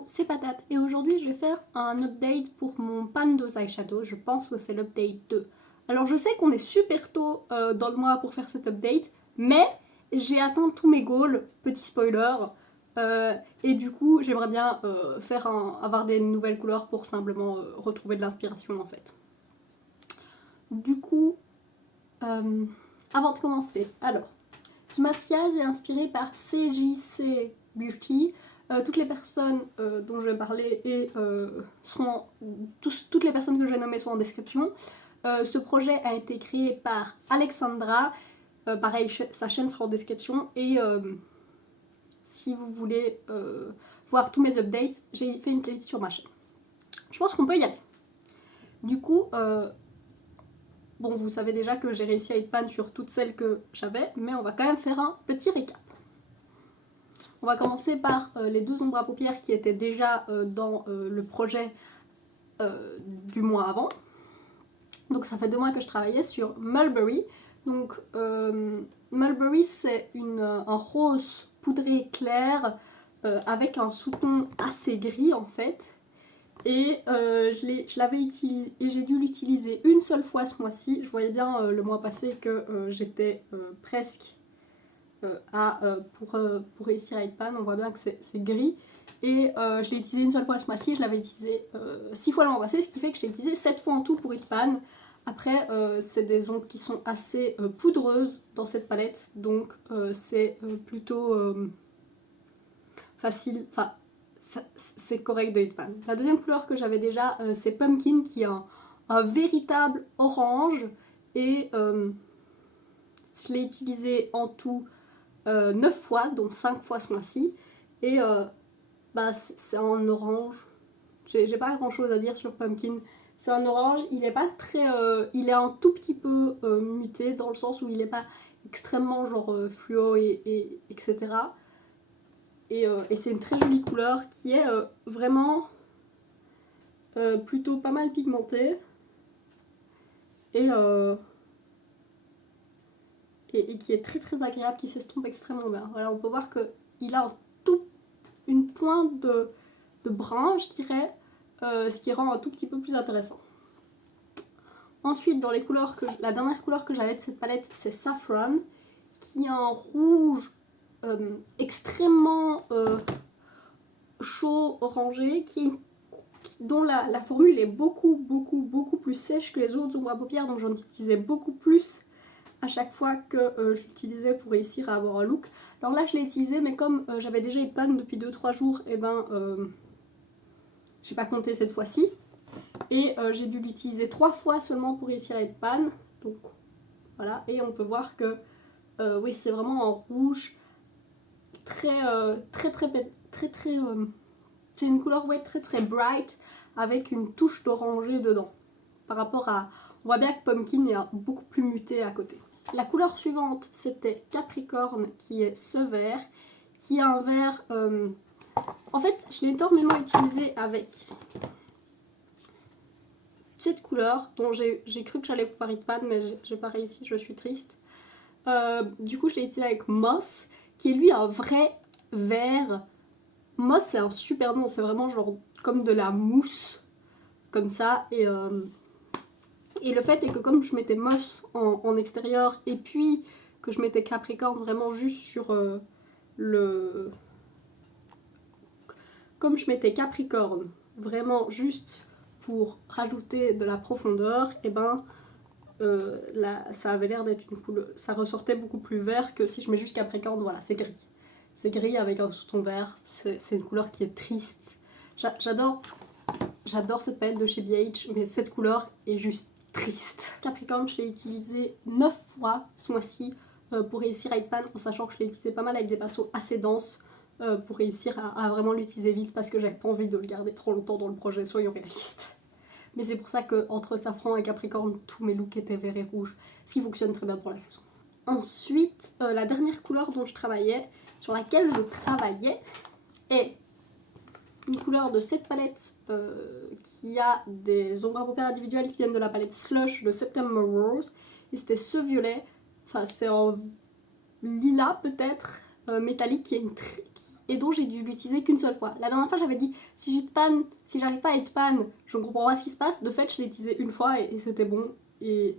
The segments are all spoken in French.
Hello, c'est Patate et aujourd'hui je vais faire un update pour mon Pando's Eyeshadow, je pense que c'est l'update 2. Alors je sais qu'on est super tôt dans le mois pour faire cet update, mais j'ai atteint tous mes goals, petit spoiler, et du coup j'aimerais bien avoir des nouvelles couleurs pour simplement retrouver de l'inspiration en fait. Du coup, avant de commencer, alors, ce maquillage est inspiré par CJC Beauty. Toutes les personnes dont je vais parler toutes les personnes que je vais nommer sont en description. Ce projet a été créé par Alexandra. Pareil, sa chaîne sera en description. Et si vous voulez voir tous mes updates, j'ai fait une playlist sur ma chaîne. Je pense qu'on peut y aller. Du coup, bon, vous savez déjà que j'ai réussi à être pan sur toutes celles que j'avais, mais on va quand même faire un petit récap. On va commencer par les deux ombres à paupières qui étaient déjà dans le projet du mois avant. Donc ça fait 2 mois que je travaillais sur Mulberry. Donc Mulberry c'est un rose poudré clair avec un sous-ton assez gris en fait. Et je l'avais utilisé et j'ai dû l'utiliser une seule fois ce mois-ci. Je voyais bien le mois passé que j'étais presque pour réussir à être pan. On voit bien que c'est gris. Et je l'ai utilisé une seule fois ce mois-ci. Je l'avais utilisé 6 fois le mois passé, ce qui fait que je l'ai utilisé 7 fois en tout pour être pan. Après, c'est des ombres qui sont assez poudreuses dans cette palette. Donc c'est plutôt facile. Enfin, c'est correct de être pan. La deuxième couleur que j'avais déjà, c'est Pumpkin, qui est un véritable orange. Et je l'ai utilisé en tout 9 fois, donc 5 fois ce mois-ci. Et c'est un orange. J'ai pas grand chose à dire sur Pumpkin. C'est un orange, il est pas très. Il est un tout petit peu muté dans le sens où il est pas extrêmement genre fluo etc. Et c'est une très jolie couleur qui est vraiment plutôt pas mal pigmentée. Et qui est très très agréable, qui s'estompe extrêmement bien. Voilà, on peut voir qu'il a une pointe de brun, je dirais, ce qui rend un tout petit peu plus intéressant. Ensuite, dans les couleurs la dernière couleur que j'avais de cette palette, c'est Saffron, qui a un rouge extrêmement chaud, orangé, dont la formule est beaucoup plus sèche que les autres ombres à paupières, donc j'en utilisais beaucoup plus à chaque fois que je l'utilisais pour réussir à avoir un look. Alors là je l'ai utilisé, mais comme j'avais déjà été pan depuis 2-3 jours, et j'ai pas compté cette fois-ci. Et j'ai dû l'utiliser 3 fois seulement pour réussir à être pan. Donc voilà, et on peut voir que oui, c'est vraiment un rouge très c'est une couleur très bright avec une touche d'orangé dedans. Par rapport à, on voit bien que Pumpkin est beaucoup plus muté à côté. La couleur suivante, c'était Capricorne, qui est ce vert, qui est un vert... en fait, je l'ai énormément utilisé avec cette couleur, dont j'ai cru que j'allais pouvoir être pan, mais j'ai pas réussi, je suis triste. Du coup, je l'ai utilisé avec Moss, qui est lui un vrai vert. Moss, c'est un super nom, c'est vraiment genre comme de la mousse, comme ça, et le fait est que comme je mettais Moss en extérieur et puis que je mettais Capricorne vraiment juste sur Comme je mettais Capricorne vraiment juste pour rajouter de la profondeur, et ça avait l'air d'être une couleur... Ça ressortait beaucoup plus vert que si je mets juste Capricorne, voilà, c'est gris. C'est gris avec un sous-ton vert, c'est une couleur qui est triste. J'adore cette palette de chez BH, mais cette couleur est juste triste. Capricorne, je l'ai utilisé 9 fois ce mois-ci pour réussir à être pan, en sachant que je l'ai utilisé pas mal avec des pinceaux assez denses pour réussir à vraiment l'utiliser vite, parce que j'avais pas envie de le garder trop longtemps dans le projet, soyons réalistes. Mais c'est pour ça qu'entre Safran et Capricorne, tous mes looks étaient verts et rouges, ce qui fonctionne très bien pour la saison. Ensuite, la dernière couleur sur laquelle je travaillais, est une couleur de cette palette qui a des ombres à paupières individuelles qui viennent de la palette Slush de September Rose. Et c'était ce violet, enfin c'est en lilas peut-être, métallique, qui et dont j'ai dû l'utiliser qu'une seule fois. La dernière fois j'avais dit si j'arrive pas à être pan, je ne comprends pas ce qui se passe. De fait je l'ai utilisé une fois et c'était bon. Et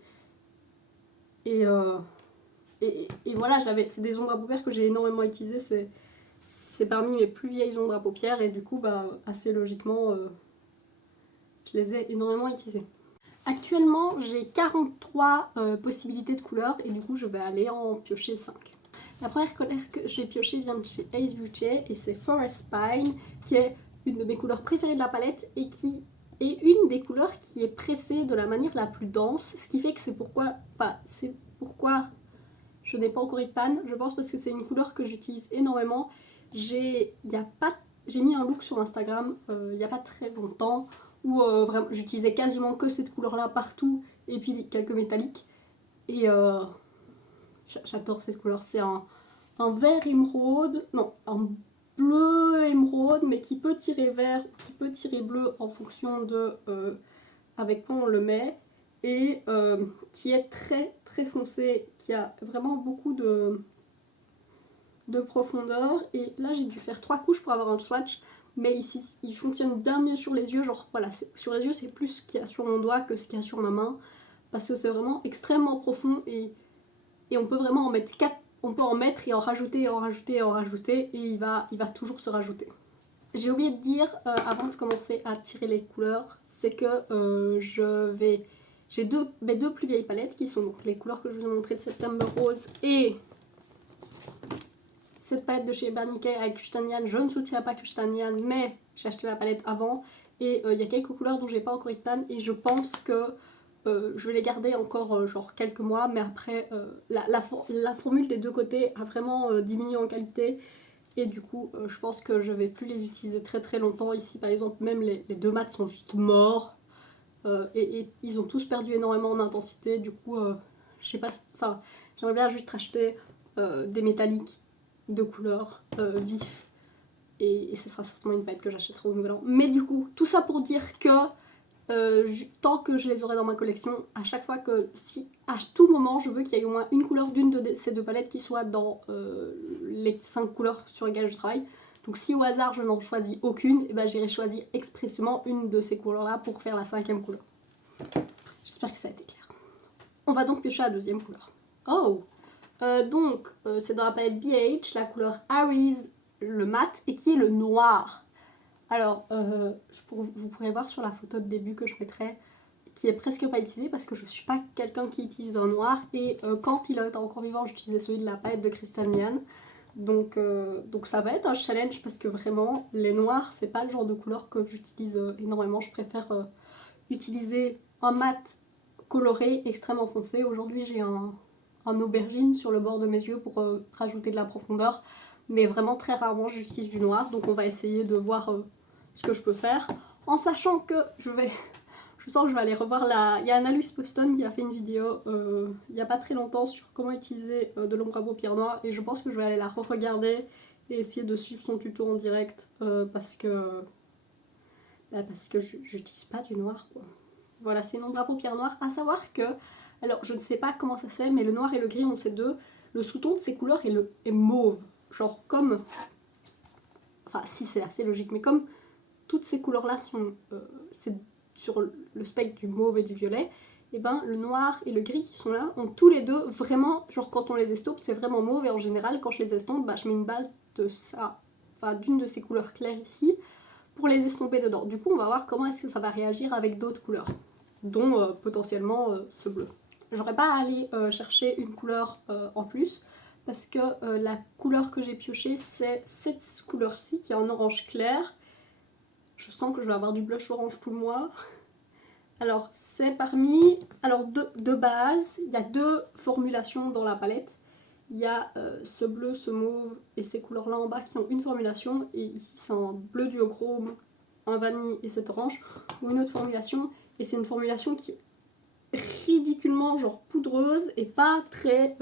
voilà, c'est des ombres à paupières que j'ai énormément utilisées. C'est parmi mes plus vieilles ombres à paupières et du coup assez logiquement je les ai énormément utilisées. Actuellement j'ai 43 possibilités de couleurs et du coup je vais aller en piocher 5. La première couleur que j'ai piochée vient de chez Ace Beauty et c'est Forest Pine qui est une de mes couleurs préférées de la palette et qui est une des couleurs qui est pressée de la manière la plus dense, ce qui fait que c'est pourquoi je n'ai pas encore eu de panne. Je pense parce que c'est une couleur que j'utilise énormément. J'ai mis un look sur Instagram il n'y a pas très longtemps où vraiment j'utilisais quasiment que cette couleur là partout et puis quelques métalliques et j'adore cette couleur. C'est un vert émeraude, non, un bleu émeraude mais qui peut tirer vert, qui peut tirer bleu en fonction de avec quoi on le met et qui est très très foncé, qui a vraiment beaucoup de profondeur. Et là j'ai dû faire 3 couches pour avoir un swatch, mais ici il fonctionne bien mieux sur les yeux. Genre voilà, sur les yeux c'est plus ce qu'il y a sur mon doigt que ce qu'il y a sur ma main parce que c'est vraiment extrêmement profond et on peut vraiment en mettre 4, on peut en mettre et en rajouter et en rajouter et en rajouter et il va toujours se rajouter. J'ai oublié de dire avant de commencer à tirer les couleurs, c'est que j'ai mes deux plus vieilles palettes qui sont donc les couleurs que je vous ai montrées de September Rose et cette palette de chez Urban Decay avec Kustanian. Je ne soutiens pas Kustanian mais j'ai acheté la palette avant et il y a quelques couleurs dont j'ai pas encore eu de panne et je pense que je vais les garder encore genre quelques mois, mais après la formule des deux côtés a vraiment diminué en qualité et du coup je pense que je vais plus les utiliser très très longtemps. Ici par exemple même les deux mats sont juste morts et ils ont tous perdu énormément en intensité. Du coup je sais pas, enfin j'aimerais bien juste racheter des métalliques de couleur vif et ce sera certainement une palette que j'achèterai au nouvel an. Mais du coup tout ça pour dire que tant que je les aurai dans ma collection, à chaque fois que, si à tout moment je veux qu'il y ait au moins une couleur d'une de ces deux palettes qui soit dans les 5 couleurs sur lesquelles je travaille. Donc si au hasard je n'en choisis aucune, et ben j'irai choisir expressément une de ces couleurs là pour faire la 5e couleur. J'espère que ça a été clair. On va donc piocher la 2e couleur. Oh c'est dans la palette BH, la couleur Aries, le mat, et qui est le noir. Alors, vous pourrez voir sur la photo de début que je mettrai, qui est presque pas utilisée parce que je suis pas quelqu'un qui utilise un noir. Et quand il était encore vivant, j'utilisais celui de la palette de Crystal Nian. Donc ça va être un challenge parce que vraiment, les noirs, c'est pas le genre de couleur que j'utilise énormément. Je préfère utiliser un mat coloré extrêmement foncé. Aujourd'hui, j'ai un aubergine sur le bord de mes yeux pour rajouter de la profondeur. Mais vraiment très rarement j'utilise du noir. Donc on va essayer de voir ce que je peux faire, en sachant que je sens que je vais aller revoir il y a Annalise Poston qui a fait une vidéo il n'y a pas très longtemps sur comment utiliser de l'ombre à paupières noires et je pense que je vais aller la re-regarder et essayer de suivre son tuto en direct parce que j'utilise pas du noir quoi. Voilà, c'est une ombre à paupières noires, à savoir que, alors je ne sais pas comment ça se fait, mais le noir et le gris ont ces deux, le sous-ton de ces couleurs est mauve, genre comme, enfin si c'est assez logique, mais comme toutes ces couleurs-là sont sur le spectre du mauve et du violet, et ben le noir et le gris qui sont là ont tous les deux vraiment, genre quand on les estompe, c'est vraiment mauve et en général quand je les estompe, je mets une base de ça, enfin d'une de ces couleurs claires ici, pour les estomper dedans. Du coup on va voir comment est-ce que ça va réagir avec d'autres couleurs, dont potentiellement ce bleu. J'aurais pas à aller chercher une couleur en plus, parce que la couleur que j'ai piochée c'est cette couleur-ci qui est en orange clair. Je sens que je vais avoir du blush orange tout le mois. Alors, c'est parmi... Alors, de base, il y a 2 formulations dans la palette. Il y a ce bleu, ce mauve et ces couleurs-là en bas qui ont une formulation. Et ici, c'est un bleu duochrome, un vanille et cet orange. Ou une autre formulation. Et c'est une formulation qui est ridiculement genre poudreuse et pas très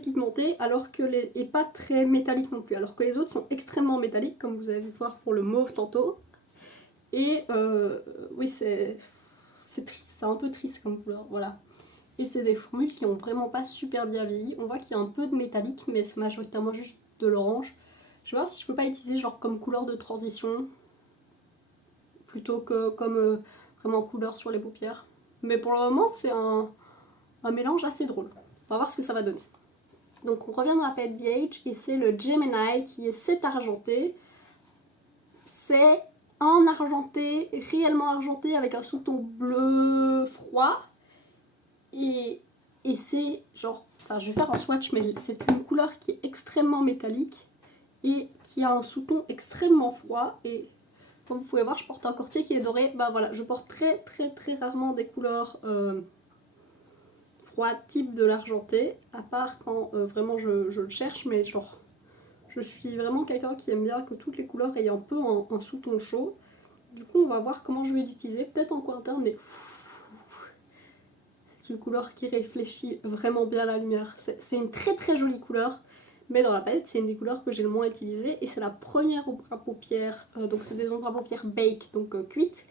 pigmentée, alors que et pas très métallique non plus, alors que les autres sont extrêmement métalliques, comme vous avez vu voir pour le mauve tantôt. Et oui, c'est triste, c'est un peu triste comme couleur, voilà. Et c'est des formules qui ont vraiment pas super bien vieilli. On voit qu'il y a un peu de métallique, mais c'est majoritairement juste de l'orange. Je vais voir si je peux pas utiliser genre comme couleur de transition plutôt que comme vraiment couleur sur les paupières. Mais pour le moment, c'est un mélange assez drôle. On va voir ce que ça va donner. Donc on revient dans la palette BH et c'est le Gemini qui est 7 argenté. C'est en argenté, réellement argenté avec un sous-ton bleu froid. Et c'est genre, enfin je vais faire un swatch, mais c'est une couleur qui est extrêmement métallique et qui a un sous-ton extrêmement froid. Et comme vous pouvez voir, je porte un cortier qui est doré. Bah voilà, je porte très rarement des couleurs froides type de l'argenté, à part quand vraiment je le cherche, mais genre je suis vraiment quelqu'un qui aime bien que toutes les couleurs aient un peu un sous-ton chaud. Du coup, on va voir comment je vais l'utiliser, peut-être en coin interne, mais c'est une couleur qui réfléchit vraiment bien la lumière. C'est une très jolie couleur, mais dans la palette, c'est une des couleurs que j'ai le moins utilisée, et c'est la première ombre à paupières, donc c'est des ombres à paupières bake, donc cuites,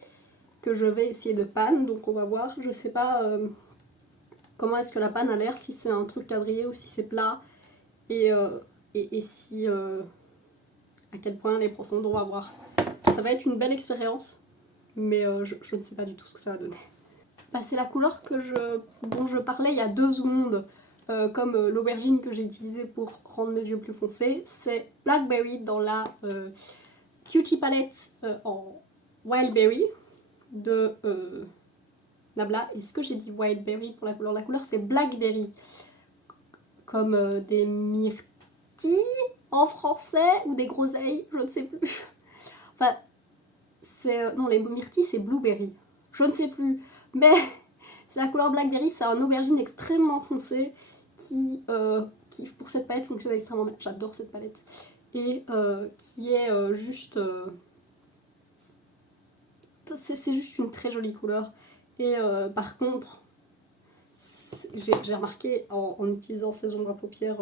que je vais essayer de pan, donc on va voir. Je sais pas comment est-ce que la panne a l'air, si c'est un truc quadrillé ou si c'est plat, et si à quel point elle est profonde, on va voir. Ça va être une belle expérience, mais je ne sais pas du tout ce que ça va donner. Bah, c'est la couleur dont je parlais il y a 2 secondes, comme l'aubergine que j'ai utilisée pour rendre mes yeux plus foncés. C'est Blackberry dans la Cutie Palette en Wildberry de Nabla. Est-ce que j'ai dit Wildberry pour la couleur? La couleur c'est Blackberry, comme des myrtilles en français, ou des groseilles, je ne sais plus. Enfin, non, les myrtilles c'est Blueberry, je ne sais plus. Mais c'est la couleur Blackberry, c'est un aubergine extrêmement foncé qui pour cette palette fonctionne extrêmement bien. J'adore cette palette. Et qui est juste... c'est juste une très jolie couleur. Et par contre, j'ai remarqué en utilisant ces ombres à paupières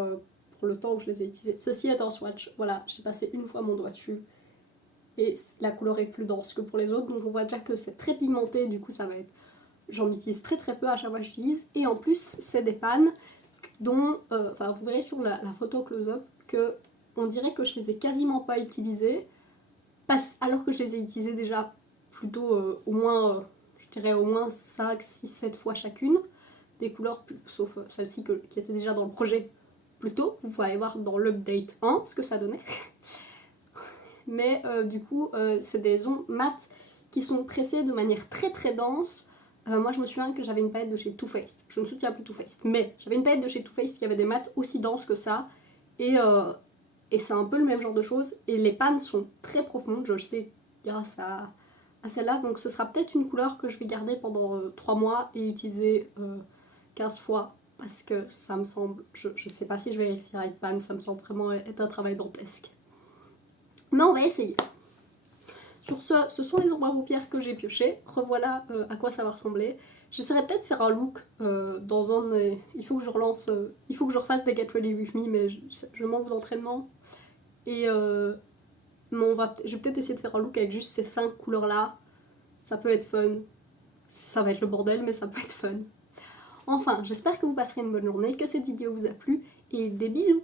pour le temps où je les ai utilisées. Ceci est un swatch, voilà, j'ai passé une fois mon doigt dessus. Et la couleur est plus dense que pour les autres, donc on voit déjà que c'est très pigmenté, du coup ça va être... J'en utilise très peu à chaque fois que j'utilise, et en plus c'est des pannes dont, enfin vous verrez sur la photo close-up que on dirait que je les ai quasiment pas utilisées, alors que je les ai utilisées déjà plutôt au moins, je dirais au moins 5, 6, 7 fois chacune, des couleurs, sauf celle-ci qui était déjà dans le projet plus tôt, vous pouvez aller voir dans l'update 1 ce que ça donnait. Mais du coup c'est des ombres mates qui sont pressées de manière très dense. Moi je me souviens que j'avais une palette de chez Too Faced, je ne soutiens plus Too Faced, mais j'avais une palette de chez Too Faced qui avait des mats aussi denses que ça, et c'est un peu le même genre de choses, et les pannes sont très profondes, je sais, grâce à celle-là, donc ce sera peut-être une couleur que je vais garder pendant 3 mois et utiliser 15 fois, parce que ça me semble, je sais pas si je vais réussir avec panne, ça me semble vraiment être un travail dantesque. Mais on va essayer. Sur ce sont les ombres à paupières que j'ai piochées. Revoilà à quoi ça va ressembler. J'essaierai peut-être de faire un look dans un... il faut que je relance... il faut que je refasse des Get Ready With Me, mais je manque d'entraînement. Et je vais peut-être essayer de faire un look avec juste ces 5 couleurs-là. Ça peut être fun. Ça va être le bordel, mais ça peut être fun. Enfin, j'espère que vous passerez une bonne journée, que cette vidéo vous a plu, et des bisous!